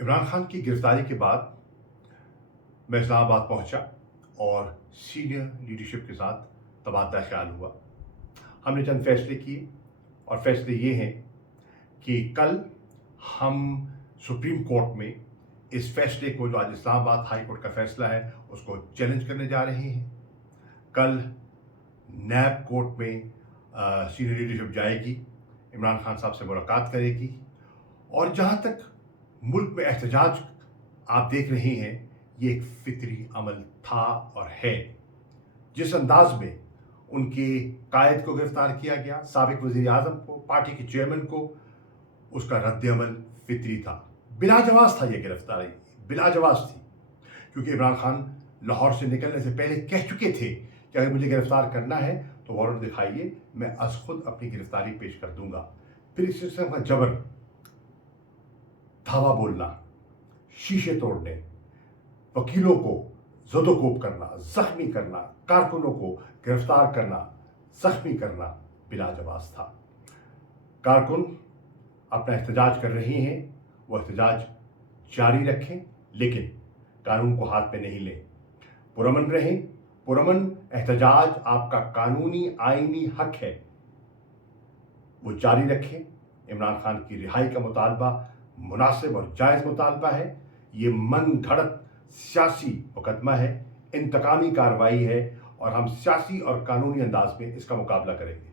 इमरान खान की गिरफ्तारी के बाद मैं इस्लामाबाद पहुंचा और सीनियर लीडरशिप के साथ तबादला ख्याल हुआ। हमने चंद फैसले किए और फैसले ये हैं कि कल हम सुप्रीम कोर्ट में इस फैसले को, जो आज इस्लामाबाद हाई कोर्ट का फैसला है, उसको चैलेंज करने जा रहे हैं। कल नैब कोर्ट में सीनियर लीडरशिप जाएगी, इमरान खान साहब से मुलाकात करेगी और जहाँ तक मुल्क में एहतजाज आप देख रहे हैं, ये एक फितरी अमल था और है। जिस अंदाज में उनके कायद को गिरफ्तार किया गया, साबिक वज़ीर आज़म को, पार्टी के चेयरमैन को, उसका रद्द-ए-अमल फितरी था। बिलाजवाज़ था ये गिरफ्तारी, बिलाजवाज़ थी, क्योंकि इमरान खान लाहौर से निकलने से पहले कह चुके थे कि अगर मुझे गिरफ्तार करना है तो वारंट दिखाइए, मैं अज़ खुद अपनी गिरफ्तारी पेश कर दूंगा। फिर इस सिस्टम का जबर, धावा बोलना, शीशे तोड़ने, वकीलों को ज़दोकोब करना, जख्मी करना, कारकुनों को गिरफ्तार करना, जख्मी करना बिलाजवाज़ था। कारकुन अपना एहतजाज कर रहे हैं, वो एहतजाज जारी रखें, लेकिन कानून को हाथ में नहीं लें। पुरअमन रहें। पुरअमन एहतजाज आपका कानूनी आईनी हक है, वो जारी रखें। इमरान खान की रिहाई का मुतालबा मुनासिब और जायज़ मुतालबा है। ये मन घड़त सियासी मुकदमा है, इंतकामी कार्रवाई है और हम सियासी और कानूनी अंदाज में इसका मुकाबला करेंगे।